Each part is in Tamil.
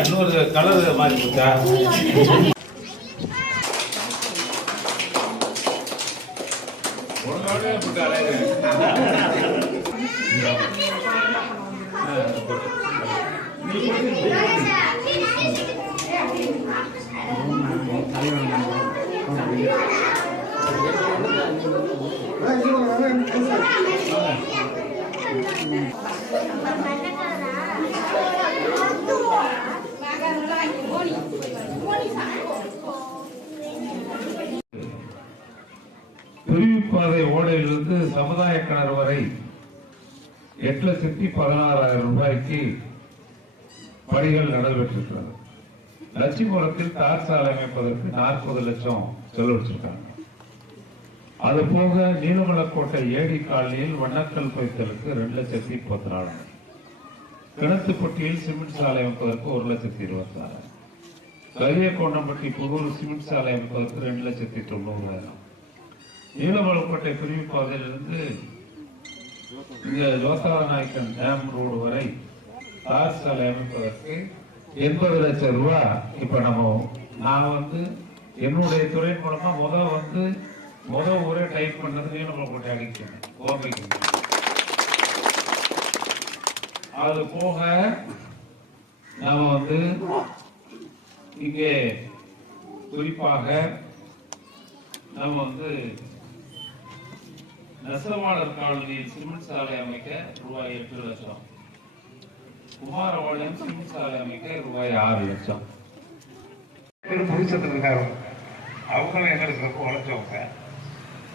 இன்னொரு கலர் மாறி இருக்கா உன்னோட இப்படி ஓடையிலிருந்து சமுதாய கிணறு வரை எட்டு லட்சத்தி பதினாறாயிரம் ரூபாய்க்கு பணிகள் நடைபெற்றிருக்கிறது. லட்சிபுரத்தில் தார் சாலை அமைப்பதற்கு நாற்பது லட்சம் செலவழிச்சிருக்காங்க. அது போக நீலமலக்கோட்டை ஏடி காலனியில் வண்ணக்கல் பைத்தலுக்கு ரெண்டு லட்சத்தி முப்பத்தி நாலு கிணத்துப்பட்டியில் சிமெண்ட் சாலை அமைப்பதற்கு ஒரு லட்சத்தி இருபத்தி ஆறு கரியக்கோண்டம்பட்டி புதூர் சிமெண்ட் சாலை அமைப்பதற்கு ரெண்டு லட்சத்தி தொண்ணூறாயிரம். நீலமலக்கோட்டை பிரிவு பாதையிலிருந்து இந்த நாயக்கன் டேம் ரோடு வரை தார் சாலை அமைப்பதற்கு எண்பது லட்சம் ரூபா. இப்ப நம்ம நான் வந்து என்னுடைய துறை மூலமா முதல் வந்து முதல் ஒரே டைப் பண்ணுறதுக்கு நம்மளை போட்டு அடிக்கணும். கோவைக்கு அது போக நாம் வந்து இங்கே குறிப்பாக நம்ம வந்து நெசவாளர் காலனியில் சிமெண்ட் சாலை அமைக்க ரூபாய் எட்டு லட்சம். குமாரபாளையம் சிமெண்ட் சாலை அமைக்க ரூபாய் ஆறு லட்சம். புதுச்சத்தில் அவங்களும் எங்களுக்கு உழைச்சவங்க.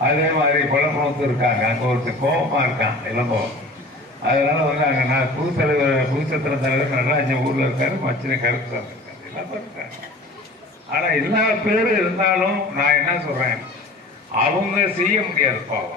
அதே மாதிரி குழப்பத்து இருக்காங்க அங்கே ஒருத்தர் கோபமாக இருக்கான் இளம்போ அதனால வந்து அங்கே நான் புது தலைவர் புதுச்சத்திர தலைவர் நடராஜன் ஊரில் இருக்காரு மச்சினை கருப்பு சார் இருக்காரு எல்லாமே இருக்காரு ஆனால் எல்லா பேரும் இருந்தாலும் நான் என்ன சொல்கிறேன் அவங்க செய்ய முடியாது பாவம்.